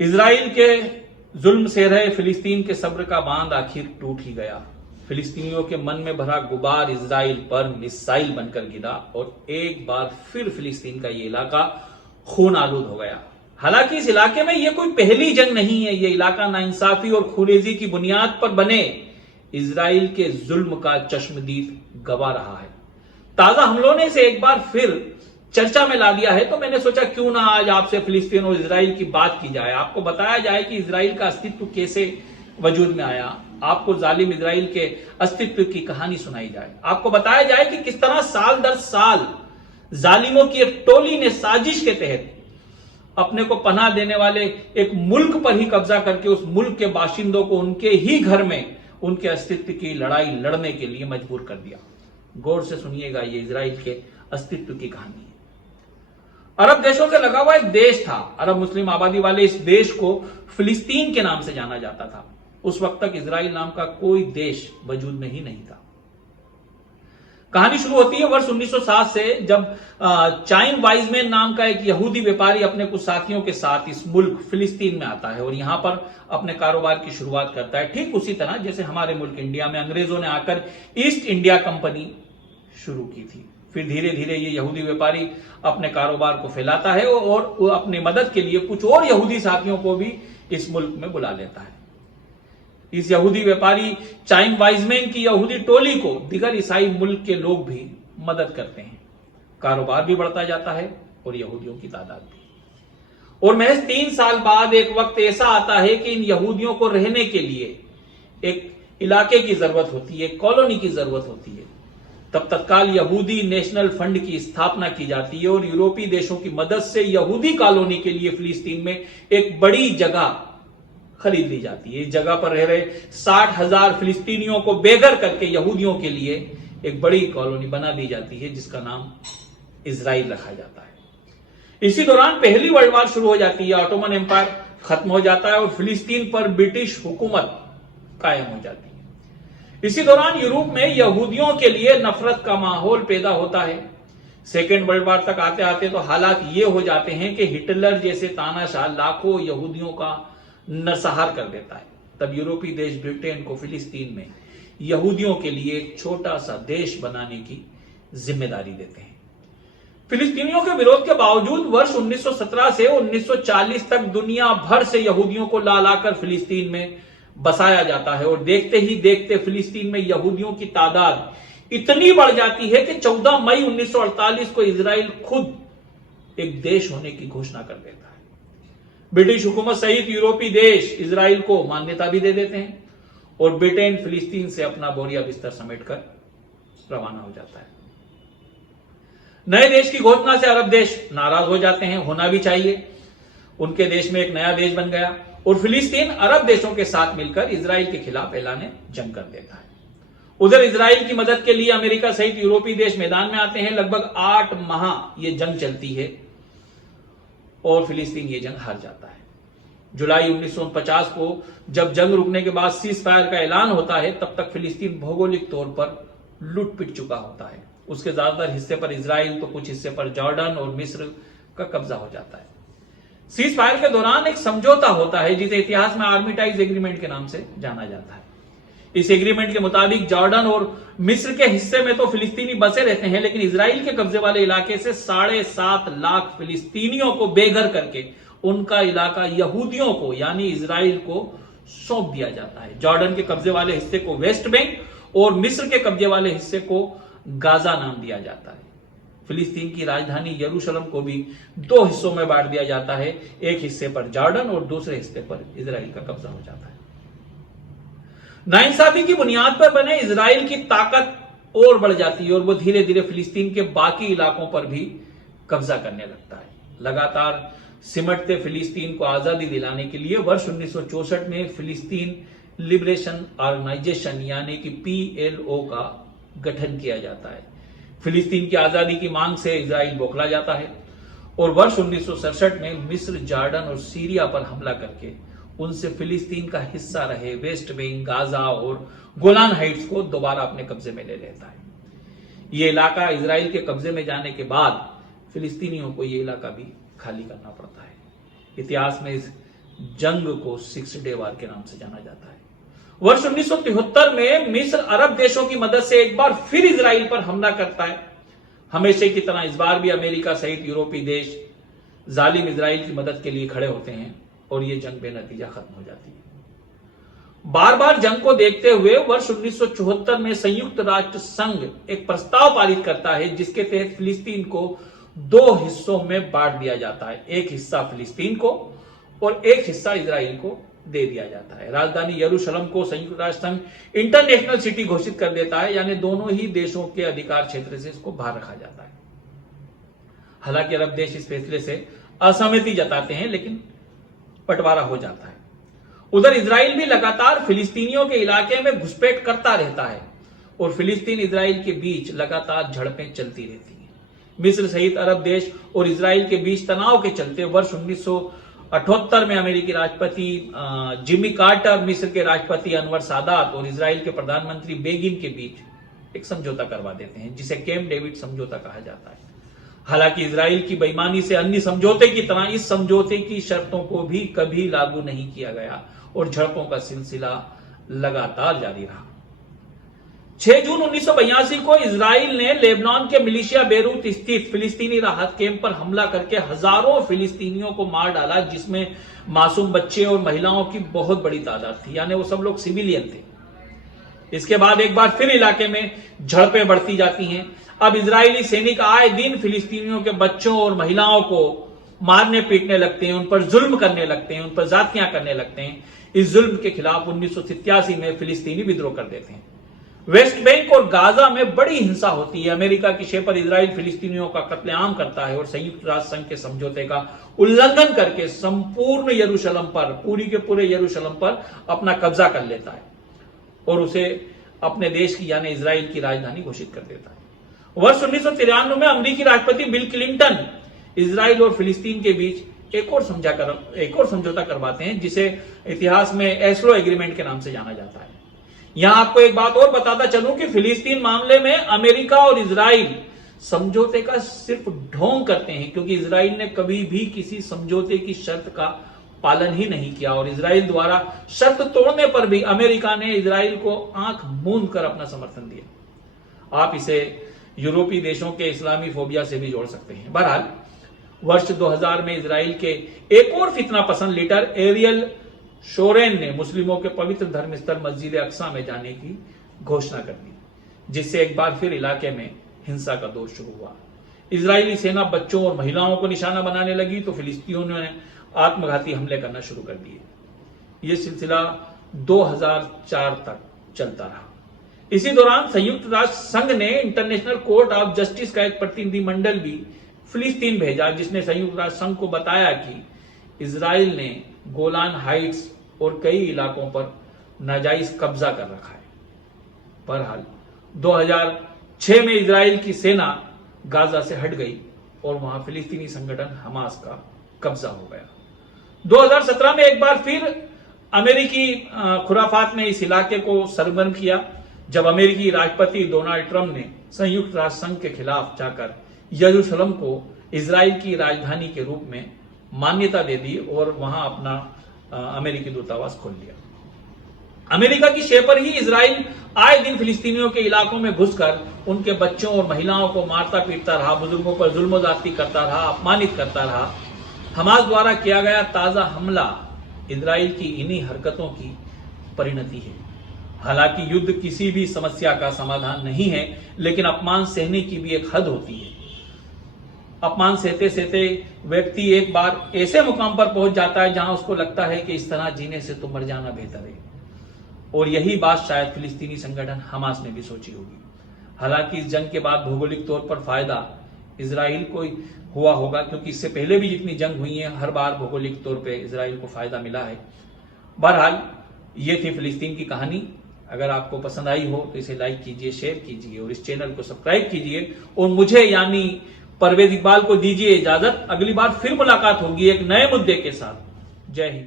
Israel के जुल्म से रहे फिलिस्तीन के सब्र का बांध आखिर टूट ही गया। फिलिस्तीनियों के मन में भरा गुबार इजराइल पर मिसाइल बनकर गिरा और एक बार फिर फिलिस्तीन का ये इलाका खून आलूद हो गया। हालांकि इस इलाके में यह कोई पहली जंग नहीं है। यह इलाका नाइंसाफी और खूनेजी की बुनियाद पर बने इजराइल के जुल्म का चश्मदीद गवा रहा है। ताजा हमलों ने इसे एक बार फिर चर्चा में ला दिया है, तो मैंने सोचा क्यों ना आज आपसे फिलिस्तीन और इजराइल की बात की जाए। आपको बताया जाए कि इजराइल का अस्तित्व कैसे वजूद में आया। आपको जालिम इजराइल के अस्तित्व की कहानी सुनाई जाए। आपको बताया जाए कि किस तरह साल दर साल जालिमों की एक टोली ने साजिश के तहत अपने को पनाह देने वाले एक मुल्क पर ही कब्जा करके उस मुल्क के बाशिंदों को उनके ही घर में उनके अस्तित्व की लड़ाई लड़ने के लिए मजबूर कर दिया। गौर से सुनिएगा, ये इजराइल के अस्तित्व की कहानी है। अरब देशों से लगा हुआ एक देश था। अरब मुस्लिम आबादी वाले इस देश को फिलिस्तीन के नाम से जाना जाता था। उस वक्त तक इजराइल नाम का कोई देश वजूद में ही नहीं था। कहानी शुरू होती है वर्ष 1907 से, जब चाइन वाइजमैन नाम का एक यहूदी व्यापारी अपने कुछ साथियों के साथ इस मुल्क फिलिस्तीन में आता है और यहां पर अपने कारोबार की शुरुआत करता है। ठीक उसी तरह जैसे हमारे मुल्क इंडिया में अंग्रेजों ने आकर ईस्ट इंडिया कंपनी शुरू की थी। फिर धीरे धीरे ये यहूदी व्यापारी अपने कारोबार को फैलाता है और अपनी मदद के लिए कुछ और यहूदी साथियों को भी इस मुल्क में बुला लेता है। इस यहूदी व्यापारी चाइन वाइजमैन की यहूदी टोली को दिगर ईसाई मुल्क के लोग भी मदद करते हैं। कारोबार भी बढ़ता जाता है और यहूदियों की तादाद भी। और महज 3 साल बाद एक वक्त ऐसा आता है कि इन यहूदियों को रहने के लिए एक इलाके की जरूरत होती है, एक कॉलोनी की जरूरत होती है। तब तत्काल यहूदी नेशनल फंड की स्थापना की जाती है और यूरोपीय देशों की मदद से यहूदी कॉलोनी के लिए फिलिस्तीन में एक बड़ी जगह खरीद ली जाती है। इस जगह पर रह रहे 60,000 फिलिस्तीनियों को बेघर करके यहूदियों के लिए एक बड़ी कॉलोनी बना दी जाती है, जिसका नाम इजराइल रखा जाता है। इसी दौरान पहली वर्ल्ड वार शुरू हो जाती है। ऑटोमन एम्पायर खत्म हो जाता है और फिलिस्तीन पर ब्रिटिश हुकूमत कायम हो जाती है। इसी दौरान यूरोप में यहूदियों के लिए नफरत का माहौल पैदा होता है। सेकेंड वर्ल्ड वार तक आते आते तो हालात ये हो जाते हैं कि हिटलर जैसे तानाशाह लाखों यहूदियों का नरसंहार कर देता है। तब यूरोपीय देश ब्रिटेन को फिलिस्तीन में यहूदियों के लिए एक छोटा सा देश बनाने की जिम्मेदारी देते हैं। फिलिस्तीनियों के विरोध के बावजूद वर्ष 1917 से 1940 तक दुनिया भर से यहूदियों को ला लाकर फिलिस्तीन में बसाया जाता है और देखते ही देखते फिलिस्तीन में यहूदियों की तादाद इतनी बढ़ जाती है कि 14 मई 1948 को इजराइल खुद एक देश होने की घोषणा कर देता है। ब्रिटिश हुकूमत सहित यूरोपीय देश इजराइल को मान्यता भी दे देते हैं और ब्रिटेन फिलिस्तीन से अपना बोरिया बिस्तर समेटकर रवाना हो जाता है। नए देश की घोषणा से अरब देश नाराज हो जाते हैं, होना भी चाहिए। उनके देश में एक नया देश बन गया और फिलिस्तीन अरब देशों के साथ मिलकर इजराइल के खिलाफ ऐलान जंग कर देता है। उधर इजराइल की मदद के लिए अमेरिका सहित यूरोपीय देश मैदान में आते हैं। लगभग 8 माह यह जंग चलती है और फिलिस्तीन ये जंग हार जाता है। जुलाई 1949 को जब जंग रुकने के बाद सीज फायर का ऐलान होता है, तब तक फिलिस्तीन भौगोलिक तौर पर लुट पिट चुका होता है। उसके ज्यादातर हिस्से पर इजराइल तो कुछ हिस्से पर जॉर्डन और मिस्र का कब्जा हो जाता है। सीज फायर के दौरान एक समझौता होता है जिसे इतिहास में आर्मिटाइज एग्रीमेंट के नाम से जाना जाता है। इस एग्रीमेंट के मुताबिक जॉर्डन और मिस्र के हिस्से में तो फिलिस्तीनी बसे रहते हैं, लेकिन इजराइल के कब्जे वाले इलाके से 7.5 लाख फिलिस्तीनियों को बेघर करके उनका इलाका यहूदियों को यानी इजराइल को सौंप दिया जाता है। जॉर्डन के कब्जे वाले हिस्से को वेस्ट बैंक और मिस्र के कब्जे वाले हिस्से को गाजा नाम दिया जाता है। फिलिस्तीन की राजधानी यरूशलेम को भी 2 हिस्सों में बांट दिया जाता है। एक हिस्से पर जॉर्डन और दूसरे हिस्से पर इजराइल का कब्जा हो जाता है। नाइंसाफी की बुनियाद पर बने इजराइल की ताकत और बढ़ जाती है और वो धीरे धीरे फिलिस्तीन के बाकी इलाकों पर भी कब्जा करने लगता है। लगातार सिमटते फिलिस्तीन को आजादी दिलाने के लिए वर्ष 1964 में फिलिस्तीन लिबरेशन ऑर्गेनाइजेशन यानी कि PLO का गठन किया जाता है। फिलिस्तीन की आजादी की मांग से इजराइल बौखला जाता है और वर्ष 1967 में मिस्र, जॉर्डन और सीरिया पर हमला करके उनसे फिलिस्तीन का हिस्सा रहे वेस्ट बैंक, गाजा और गोलान हाइट्स को दोबारा अपने कब्जे में ले लेता है। यह इलाका इजराइल के कब्जे में जाने के बाद फिलिस्तीनियों को यह इलाका भी खाली करना पड़ता है। इतिहास में इस जंग को 6 डे वार के नाम से जाना जाता है। वर्ष 1973 में मिस्र अरब देशों की मदद से एक बार फिर इजराइल पर हमला करता है। हमेशा की तरह इस बार भी अमेरिका सहित यूरोपीय देश जालिम इजराइल की मदद के लिए खड़े होते हैं और यह जंग बेनतीजा खत्म हो जाती है। बार बार जंग को देखते हुए वर्ष 1974 में संयुक्त राष्ट्र संघ एक प्रस्ताव पारित करता है जिसके तहत फिलिस्तीन को 2 हिस्सों में बांट दिया जाता है। एक हिस्सा फिलिस्तीन को और एक हिस्सा इजराइल को दे दिया जाता है। राजधानी यरूशलेम को संयुक्त राष्ट्र संघ इंटरनेशनल सिटी घोषित कर देता है, यानी दोनों ही देशों के अधिकार क्षेत्र से इसको बाहर रखा जाता है। हालांकि अरब देश इस फैसले से असहमति जताते हैं, लेकिन बंटवारा हो जाता है। उधर इजराइल भी लगातार फिलिस्तीनियों के इलाके में घुसपैठ करता रहता है और फिलिस्तीन इजराइल के बीच लगातार झड़पें चलती रहती हैं। मिस्र सहित अरब देश और इजराइल के बीच तनाव के चलते वर्ष 1978 में अमेरिकी राष्ट्रपति जिमी कार्टर, मिस्र के राष्ट्रपति अनवर सादात और इजराइल के प्रधानमंत्री बेगिन के बीच एक समझौता करवा देते हैं, जिसे कैंप डेविड समझौता कहा जाता है। हालांकि इजराइल की बेईमानी से अन्य समझौते की तरह इस समझौते की शर्तों को भी कभी लागू नहीं किया गया और झड़पों का सिलसिला लगातार जारी रहा। 6 जून 1982 को इजराइल ने लेबनान के मिलिशिया बेरूत स्थित फिलिस्तीनी राहत कैंप पर हमला करके हजारों फिलिस्तीनियों को मार डाला, जिसमें मासूम बच्चे और महिलाओं की बहुत बड़ी तादाद थी, यानी वो सब लोग सिविलियन थे। इसके बाद एक बार फिर इलाके में झड़पें बढ़ती जाती हैं। अब इजरायली सैनिक आए दिन फिलिस्तीनियों के बच्चों और महिलाओं को मारने पीटने लगते हैं, उन पर जुल्म करने लगते हैं, उन पर जातियां करने लगते हैं। इस जुल्म के खिलाफ 1987 में फिलिस्तीनी विद्रोह कर देते हैं। वेस्ट बैंक और गाजा में बड़ी हिंसा होती है। अमेरिका की शे पर इजराइल फिलिस्तीनियों का कत्लेआम करता है और संयुक्त राष्ट्र संघ के समझौते का उल्लंघन करके संपूर्ण यरूशलेम पर, पूरी के पूरे यरूशलेम पर अपना कब्जा कर लेता है और उसे अपने देश की यानी इजराइल की राजधानी घोषित कर देता है। वर्ष 1993 में अमेरिकी राष्ट्रपति बिल क्लिंटन इजराइल और फिलिस्तीन के बीच एक और समझौता करवाते हैं, जिसे इतिहास में एस्लो एग्रीमेंट के नाम से जाना जाता है। यहां आपको एक बात और बताता चलूं कि फिलिस्तीन मामले में अमेरिका और इजराइल समझौते का सिर्फ ढोंग करते हैं, क्योंकि इजराइल ने कभी भी किसी समझौते की शर्त का पालन ही नहीं किया और इजराइल द्वारा शर्त तोड़ने पर भी अमेरिका ने इजराइल को आंख मूंद कर अपना समर्थन दिया। आप इसे यूरोपीय देशों के इस्लामी फोबिया से भी जोड़ सकते हैं। बहरहाल वर्ष 2000 में इजराइल के एक और फितना पसंद लीडर एरियल शोरेन ने मुस्लिमों के पवित्र धर्मस्थल मस्जिद अक्सा में जाने की घोषणा कर दी, जिससे एक बार फिर इलाके में हिंसा का दौर शुरू हुआ। इजरायली सेना बच्चों और महिलाओं को निशाना बनाने लगी तो फिलिस्तीनियों ने आत्मघाती हमले करना शुरू कर दिए। यह सिलसिला 2004 तक चलता रहा। इसी दौरान संयुक्त राष्ट्र संघ ने इंटरनेशनल कोर्ट ऑफ जस्टिस का एक प्रतिनिधिमंडल भी फिलिस्तीन भेजा, जिसने संयुक्त राष्ट्र संघ को बताया कि इजराइल ने गोलान हाइट्स और कई इलाकों पर नाजायज कब्जा कर रखा है। बहरहाल 2006 में इजराइल की सेना गाजा से हट गई और वहां फिलिस्तीनी संगठन हमास का कब्जा हो गया। 2017 में एक बार फिर अमेरिकी खुराफात ने इस इलाके को सरगर्म किया, जब अमेरिकी राष्ट्रपति डोनाल्ड ट्रंप ने संयुक्त राष्ट्र संघ के खिलाफ जाकर यरूशलेम को इजराइल की राजधानी के रूप में मान्यता दे दी और वहां अपना अमेरिकी दूतावास खोल लिया। अमेरिका की शे पर ही इजराइल आए दिन फिलिस्तीनियों के इलाकों में घुसकर उनके बच्चों और महिलाओं को मारता पीटता रहा, बुजुर्गों पर जुल्म ज्यादती करता रहा, अपमानित करता रहा। हमास द्वारा किया गया ताजा हमला इजराइल की इन्हीं हरकतों की परिणति है। हालांकि युद्ध किसी भी समस्या का समाधान नहीं है, लेकिन अपमान सहने की भी एक हद होती है। अपमान सहते सहते व्यक्ति एक बार ऐसे मुकाम पर पहुंच जाता है जहां उसको लगता है कि इस तरह जीने से तो मर जाना बेहतर है, और यही बात शायद फिलिस्तीनी संगठन हमास ने भी सोची होगी। हालांकि इस जंग के बाद भौगोलिक तौर पर फायदा इजराइल को हुआ होगा, क्योंकि इससे पहले भी जितनी जंग हुई है हर बार भौगोलिक तौर पर इजराइल को फायदा मिला है। बहरहाल ये थी फिलिस्तीन की कहानी। अगर आपको पसंद आई हो तो इसे लाइक कीजिए, शेयर कीजिए और इस चैनल को सब्सक्राइब कीजिए। और मुझे यानी परवेज इकबाल को दीजिए इजाजत। अगली बार फिर मुलाकात होगी एक नए मुद्दे के साथ। जय हिंद।